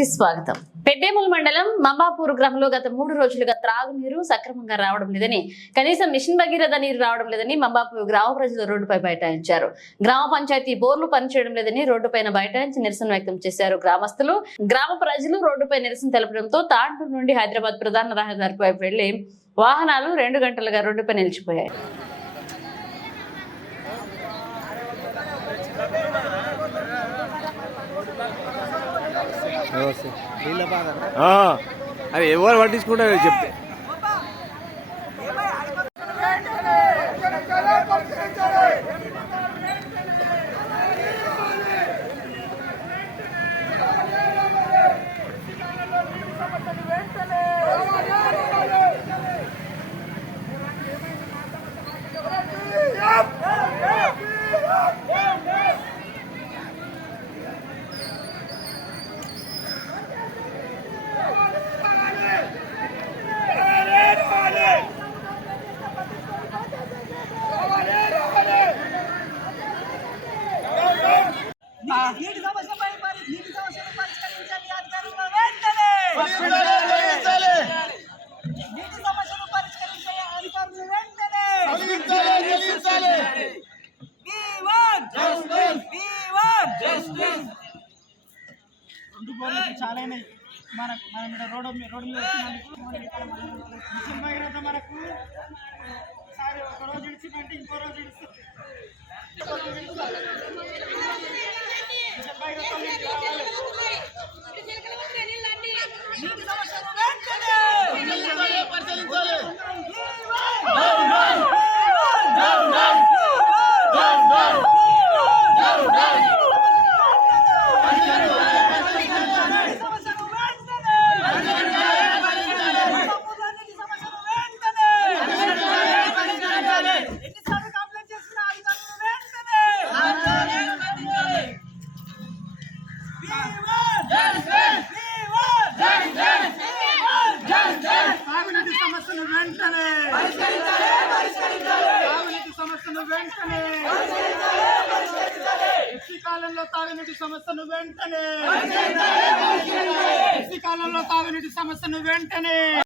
కి స్వాగతం. పెద్దేముల మండలం మంబాపూర్ గ్రామంలో గత మూడు రోజులుగా త్రాగునీరు సక్రమంగా రావడం లేదని కనీసం మిషన్ భగీరథ నీరు రావడం లేదని మంబాపూర్ గ్రామ ప్రజలు రోడ్డుపై బైఠాయించారు. గ్రామ పంచాయతీ బోర్లు పనిచేయడం లేదని రోడ్డుపైన బైఠాయించి నిరసన వ్యక్తం చేశారు గ్రామస్తులు. గ్రామ ప్రజలు రోడ్డుపై నిరసన తెలపడంతో తాండూరు నుండి హైదరాబాద్ ప్రధాన రహదారిపై వెళ్ళి వాహనాలు రెండు గంటలుగా రోడ్డుపై నిలిచిపోయాయి. అది ఎవరు పట్టించుకుంటారు చెప్తే. నీటి సమస్యపై నీటి సమస్యను పరిష్కరించండి అధికారులు వెంటనే నీటి సమస్యను పరిష్కరించే అధికారులు వెంటనే రెండు చాలా మన మన మీద రోడ్డు మీద రోడ్డు మీద భగీరథ మనకు ఒకసారి ఒక రోజు ఇడిచిందంటే ఇంకో రోజు ఇడుస్తుంది ఇంకో రోజు ఇడుస్తుంది. మిషన్ భగీరథ నీకు కావాలి. నీటి సమస్యను వెంటనే సమస్యను వెంటనే నీటి సమస్యను వెంటనే ఎన్నిసార్లు కంప్లైంట్ చేసినా అధికారులు వెంటనే తాగునీటి సమస్యను వెంటనే తాగునీటి సమస్యను వెంటనే ఎస్సీ కాలంలో తాగునీటి సమస్యను వెంటనే ఎస్సీ కాలంలో తాగునీటి సమస్యను వెంటనే